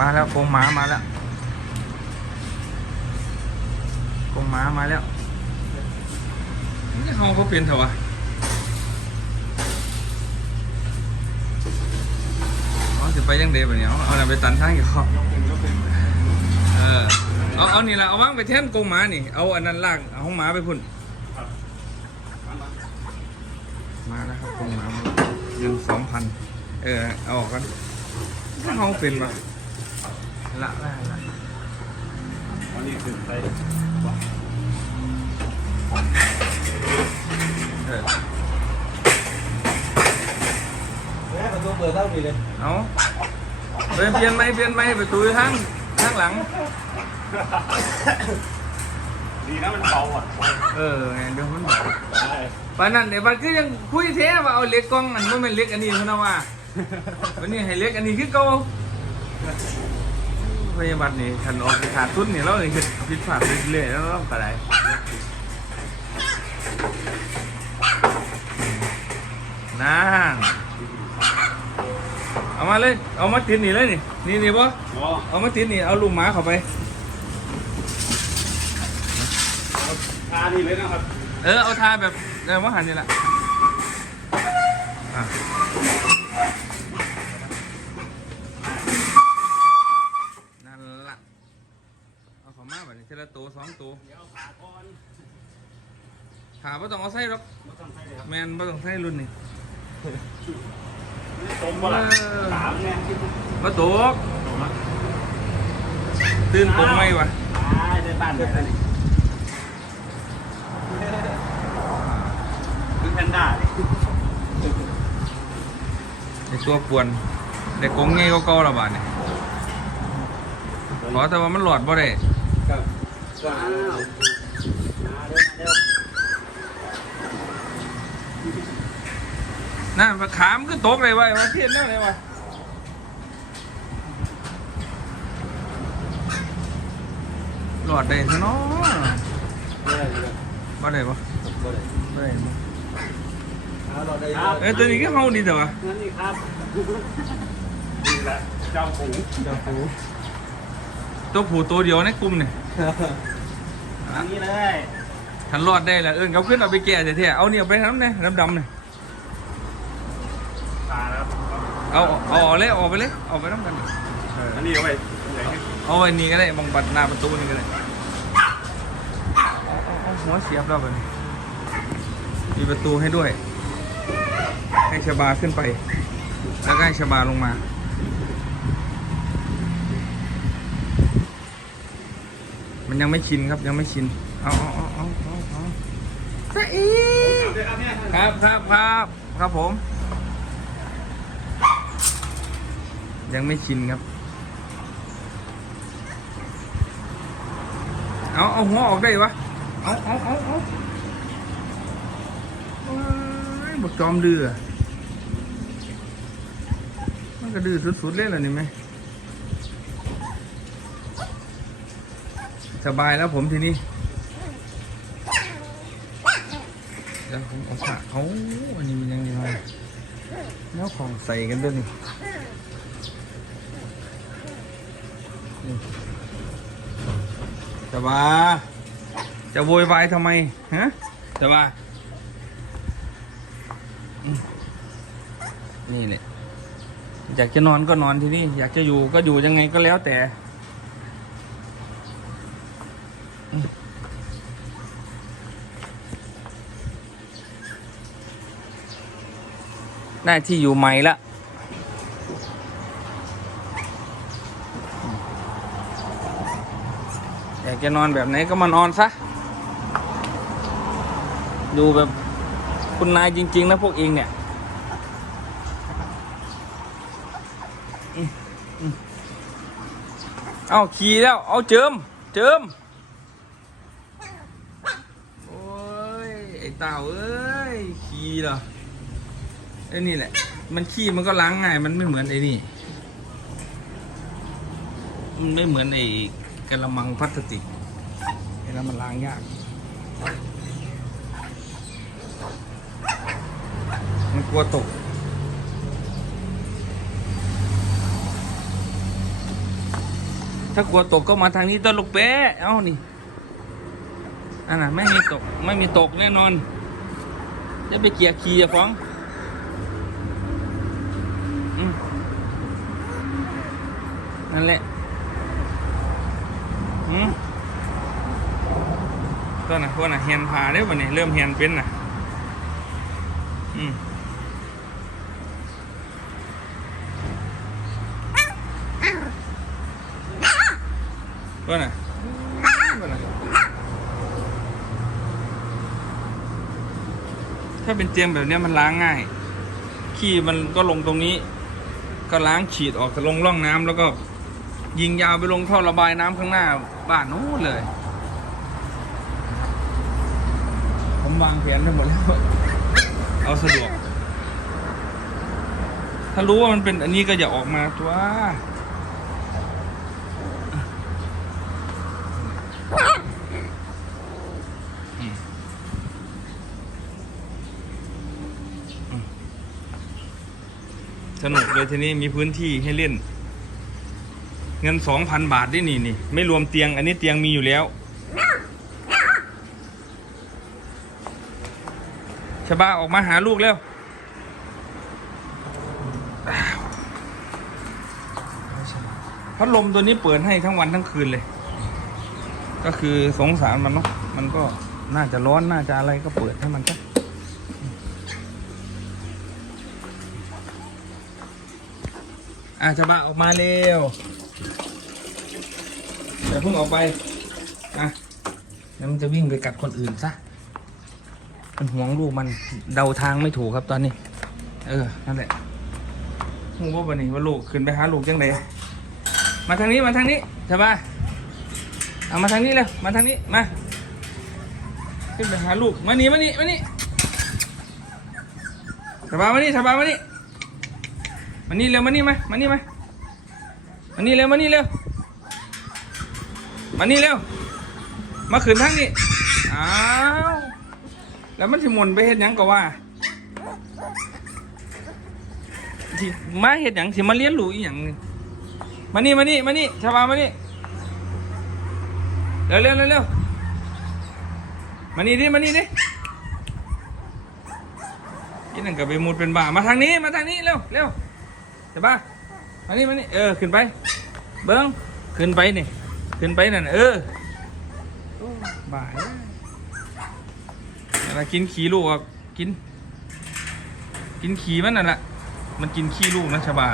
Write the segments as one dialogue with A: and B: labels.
A: มาแล้วกงหมามาแล้วกงหมามาแล้วนี่เขาเขาเปลี่ยนเถอะวะเขาจะไปยังเดบบนี้เอาเอาอะไรไปตันทางอยู่เขาเออเอาเอานี่ละเอาว่างไปแท่นกงหมานี่เอาอันนั้นลากเอาห้องหมาไปพุ่นมาแล้วครับกงหมาเงินสองพันเออเอาออกกันถ้าเขาเป็นปะ ละละละ
B: อันนี้คือใส่
A: เออ
B: แม่ประตูเปิดเท่านี้เลย
A: เอาเปลี่ยนเปลี่ยนไหมเปลี่ยนไหมประตูอยู่ทางทางหลัง
B: ดีนะมันเบาอะ
A: เออไงเดี๋ยวมันบอก
B: ได้
A: ปานนั้นเดี๋ยวมันคือยังคุยแท้ว่าเอาเหล็กกล้องอันนั้นเป็นเหล็กอันนี้เท่านั้นว่าวันนี้ให้เหล็กอันนี้คือเก่า พยาบาลนี่ขันออกขาดทุนนี่เราเนี่ยคือผิดพลาดไปเรื่อยๆแล้วเราก็ได้นั่นเอามาเลย เอามาติดนี่เลยนี่ นี่นี่ปะ
B: อ๋อ
A: เอามาติดนี่ เอาลูกหมาเข้าไป
B: ทานี่เลยนะครับ
A: เออ เอาทาแบบเออว่าหันนี่แหละ ตัวสองตัว
B: เดี๋ยวขาก่อน
A: ขาไม่ต้องเอาไส้หรอก
B: ไม่ต้องใส่เลยครับ
A: แมนไม่ต้องไส้รุ่นนี้
B: ตรงปะล่ะ
A: เออ
B: ถามเนี่ย
A: มาตก
B: ตรงนะ
A: ตื่นตรงไหมวะ
B: ได้ได้บ้านไหนแล้วนี่คือแพนด้าดิ
A: ในตัวป่วนในกรงง่ายก็เก่าและบาดเนี่ยขอแต่ว่ามันหลอดบ่ได้
B: ครับ ว้าวมาเร็วมาเร็ว
A: นั่นขามนก็ตกเลยวะไอ้วะเทียนแน่เลยวะหลอดได้ซะเนาะ
B: ได้เลย
A: บ่ได้ปะ
B: บ่ได้
A: บ่ได้บ่
B: เอาเราได้
A: เอ้ยตัวนี้ก็เฮาดีแต่ว่า
B: นั่นนี่ครับนี่แหละเจ้าฝู
A: เจ้าผูตัวผูตัวเดียวในกลุ่มเนี่ย
B: อันนี้เลย
A: ทันรอดได้แล้วเอิ้นเขาขึ้นเอาไปแก่แท้ๆเอาเนี่ยไปทำเนี่ยดำๆเนี่ย
B: ตาแล้ว
A: เอาเอาออกเลยออกไปเลยออกไปน้ำกันเออ
B: อันนี้เอาไปไหน
A: เอาไอ้นี่ก็ได้บังบัดหน้าประตูนี่ก็ได้เอาเอาเอาหัวเสียบแล้วไปมีประตูให้ด้วย ให้ชบาขึ้นไป แล้วก็ให้ชบาลงมา มันยังไม่ชินครับยังไม่ชิน เอาเอาเอาเอาเอาเอาจะอี
B: เดี๋ยวครับเนี่ย
A: ครับครับครับครับผม ยังไม่ชินครับ เอาเอาหัวออกได้ปะเอาเอาเอาเอาเอ้ยบกจอมดื้ออะมันก็ดื้อสุดๆเลยล่ะนี่ไหม สบายแล้วผมทีนี้เดี๋ยวผมเอาขาเขาอันนี้มันยังไงแล้วของใส่กันด้วยนี่จะบาจะโวยวายทำไมฮะจะบานี่แหละอยากจะนอนก็นอนที่นี่ อยากจะอยู่ก็อยู่ยังไงก็แล้วแต่ ได้ที่อยู่ใหม่ละอยากจะนอนแบบไหนก็มานอนซะ ดูแบบคุณนายจริง ๆ นะพวกเองเนี่ยเอาขี่แล้ว เอาเจิม เจิม โอ้ย ไอ้เต่าเอ้ย ขี่เหรอ ไอ้นี่แหละ มันขี้มันก็ล้างง่าย มันไม่เหมือนไอ้นี่ มันไม่เหมือนไอ้กระมังพลาสติกไอ้นั้นมันล้างยาก มันกลัวตกถ้ากลัวตกก็มาทางนี้ต้นลูกเป๊ะเอ้านี่อันน่ะไม่มีตก ไม่มีตกแน่นอน จะไปเกียร์ขี่อะฟ้องอืม นั่นแหละอืมตัวน่ะตัวน่ะเฮียนพาได้ป่ะเนี่เริ่มเฮียนเป็นน่ะ อืมตัวน่ะตัวน่ะถ้าเป็นเตียงแบบนี้มันล้างง่าย ขี้มันก็ลงตรงนี้ ก็ล้างฉีดออกจะลงร่องน้ำแล้วก็ ยิงยาวไปลงท่อระบายน้ำข้างหน้าบ้านนู้นเลย ผมวางแผนไปหมดแล้วเอาสะดวก ถ้ารู้ว่ามันเป็นอันนี้ก็อย่าออกมาตัวสนุกเลยทีนี้มีพื้นที่ให้เล่น เงินสองพันบาทได้นี่นี่ไม่รวมเตียง อันนี้เตียงมีอยู่แล้วชบาออกมาหาลูกแล้วพัดลมตัวนี้เปิดให้ทั้งวันทั้งคืนเลย ก็คือสงสารมันเนาะมันก็น่าจะร้อนน่าจะอะไรก็เปิดให้มันซะอะชบาออกมาเร็ว อย่าเพิ่งออกไปอะแล้วมันจะวิ่งไปกัดคนอื่นซะมันห่วงลูกมันเดาทางไม่ถูกครับตอนนี้ เออนั่นแหละหูว่าบันนี้ว่าลูกขึ้นไปหาลูกยังไงมาทางนี้มาทางนี้ใช่ปะเอามาทางนี้เลยมาทางนี้มาขึ้นไปหาลูกมานี่มานี่มานี่สบายมานี่สบายมานี่มานี่เร็วมานี่มามานี่มามานี่เร็วมานี่เร็ว มานี่เร็ว มาขึ้นทางนี้อ้าวแล้วมันสิหมุนไปเฮ็ดหยังก็ว่าสิมาเฮ็ดหยังสิมาเรียนรู้อีหยังนี่มานี่มานี่มานี่ชาวบ้านมานี่เร็วเร็วเร็วเร็วมานี่ดิมานี่ดิกินนั่นก็ไปมุดเป็นบ้ามาทางนี้มาทางนี้เร็วเร็วชาวบ้านมานี่มานี่เออขึ้นไป เบิ้งขึ้นไปนี่ ขึ้นไปนั่นเออโอ้บ้าเอ้ยเวลากินขี้ลูกอะกิน กินขี้มันนั่นแหละมันกินขี้ลูกนะชบา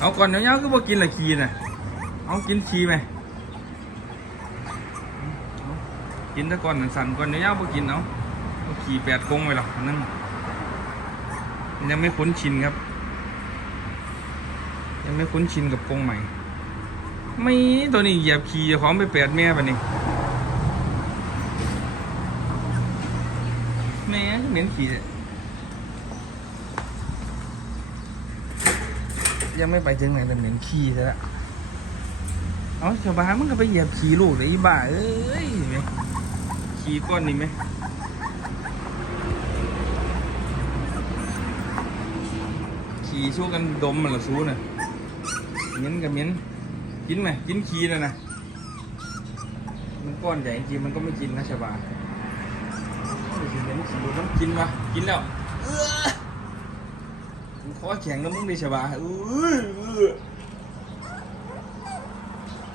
A: เอาก่อนเนี้ยๆก็บอกกินละขี้น่ะเอากินขี้ไหมกินแต่ก่อนสั่นก่อนเนี้ยๆบอกกินเอาขี้แปดกงไว้หรอกนั่น ยังไม่คุ้นชินครับ ยังไม่คุ้นชินกับกรงใหม่ ไม่ตัวนี้เหยียบขี่เจ้าของไปแปดแม่ปะนี่แม่เหม็นขี่เลยยังไม่ไปถึงไหนแต่เหม็นขี่ซะละเอาชาวบ้านมันก็ไปเหยียบขี่ลูกเลยอีบ้าเอ้ยขี่ก้อนนี่ไหม ขี่สู้กันดมมันละสู้น่ะเหม็นกับเหม็นกินไหมกินขี้แล้วนะมันก้อนใหญ่จริงมันก็ไม่กินนะชาวบ้านโอ้ยเหม็นขี้มันกินมากินแล้วมันคอแข็งแล้วมึงดิชาวบ้านอื้อ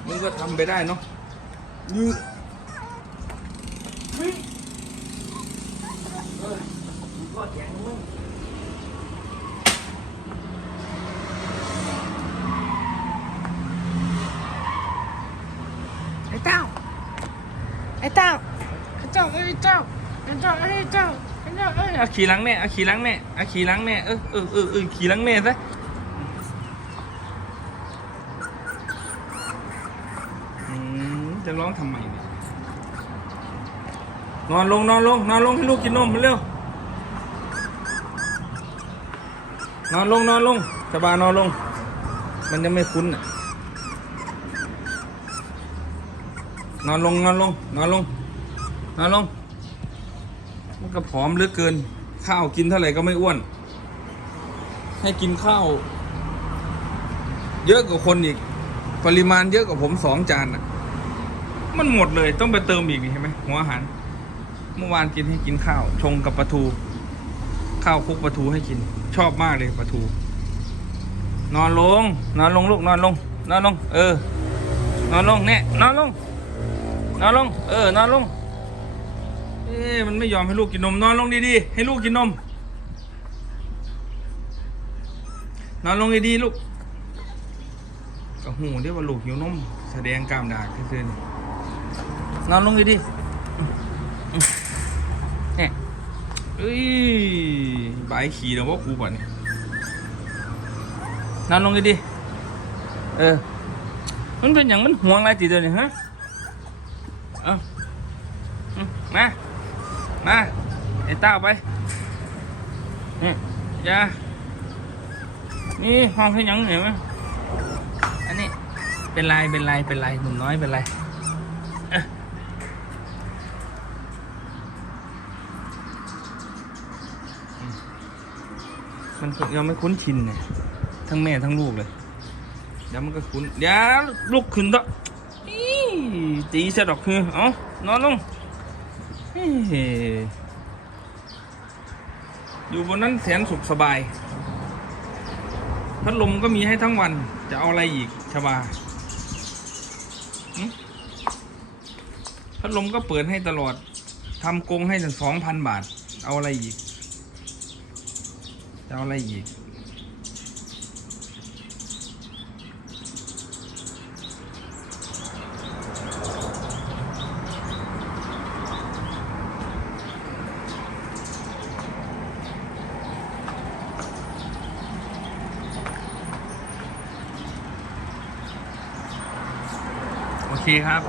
A: มึงก็ทำไปได้เนาะอื้อเฮ้ยเออมึงคอแข็งนะมึง
C: ไอ้เต้า ไอ้เต้า ไอ้เจ้าไอ้เจ้า ไอ้เจ้าไอ้เจ้า ไอ้ เอา
A: ขี่หลังแม่เอาขี่หลังแม่เอาขี่หลังแม่เออเออเออเออขี่หลังแม่ซะจะร้องทำไมเนี่ยนอนลงนอนลงนอนลงให้ลูกกินนมมาเร็วนอนลงนอนลงสบายนอนลง มันยังไม่คุ้นอะนอนลงนอนลงนอนลงนอนลง มันก็ผอมเหลือเกิน ข้าวกินเท่าไหร่ก็ไม่อ้วน ให้กินข้าว เยอะกว่าคนอีก ปริมาณเยอะกว่าผมสองจานอะ มันหมดเลยต้องไปเติมอีกนี่เห็นไหมหัวอาหาร เมื่อวานกินให้กินข้าว ชงกับปลาทู ข้าวคลุกปลาทูให้กิน ชอบมากเลยปลาทู นอนลง นอนลงลูกนอนลง นอนลง เออ นอนลงเนี่ยนอนลง นอนลง เออ นอนลง เอ๊ะมันไม่ยอมให้ลูกกินนมนอนลงดีๆให้ลูกกินนม นอนลงดีๆลูกก็หูเรียกว่าลูกหิวนมแสดงกล้ามดากเฉยๆนอนลงดีๆอืมอืมเนี่ยเอ้ยบายขี่แล้วว่าครูป่ะเนี่ยนอนลงดีๆเออ มันเป็นอย่างมันห่วงอะไรติเดียวเนี่ยฮะเออมา มาไอ้เต้าไปนี่ยานี่ห้องให้หยังเห็นไหมอันนี้เป็นไรเป็นไรเป็นไรหนุ่มน้อยเป็นไรมันยังไม่คุ้นชินเนี่ยทั้งแม่ทั้งลูกเลยเดี๋ยวมันก็คุ้นเดี๋ยวลุกขึ้นเถอะอีตีซะดอกคือเอานอนลง อยู่บนนั้นแสนสุขสบาย พัดลมก็มีให้ทั้งวัน จะเอาอะไรอีกชบาพัดลมก็เปิดให้ตลอด ทำกงให้ถึงสองพันบาท เอาอะไรอีก จะเอาอะไรอีก โอเคครับ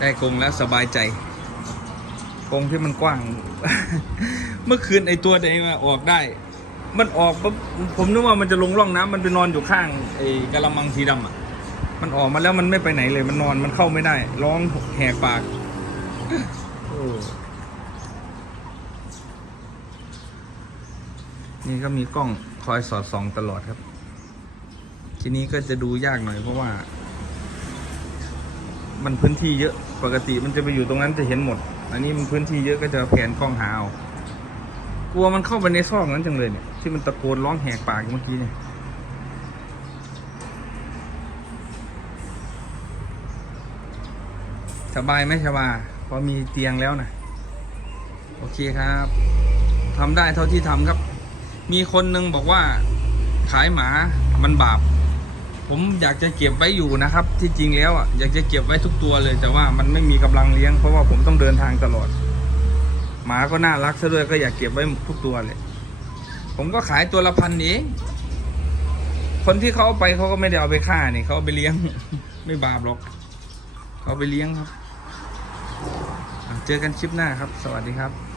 A: ได้กรงแล้วสบายใจกรงที่มันกว้าง เมื่อคืนไอตัวแดงอะออกได้ มันออกปุ๊บผมนึกว่ามันจะลงร่องน้ำมันไปนอนอยู่ข้างไอ้กระมังสีดำอะ มันออกมาแล้วมันไม่ไปไหนเลยมันนอนมันเข้าไม่ได้ ร้องแหกปากโอ้นี่ก็มีกล้องคอยสอดส่องตลอดครับ ทีนี้ก็จะดูยากหน่อยเพราะว่า มันพื้นที่เยอะปกติมันจะไปอยู่ตรงนั้นจะเห็นหมด อันนี้มันพื้นที่เยอะก็จะแผนกล้องหาเอากลัวมันเข้าไปในซอกนั้นจังเลยเนี่ยที่มันตะโกนร้องแหกปากเมื่อกี้เนี่ยสบายไหมชบาพอมีเตียงแล้วนะโอเคครับทำได้เท่าที่ทำครับ มีคนหนึ่งบอกว่าขายหมามันบาป ผมอยากจะเก็บไว้อยู่นะครับ ที่จริงแล้วอะอยากจะเก็บไว้ทุกตัวเลย แต่ว่ามันไม่มีกำลังเลี้ยงเพราะว่าผมต้องเดินทางตลอด หมาก็น่ารักซะด้วยก็อยากเก็บไว้ทุกตัวเลย ผมก็ขายตัวละพันเองคนที่เขาเอาไปเขาก็ไม่ได้เอาไปฆ่านี่เขาเอาไปเลี้ยง ไม่บาปหรอกเขาไปเลี้ยงครับ เจอกันคลิปหน้าครับ สวัสดีครับ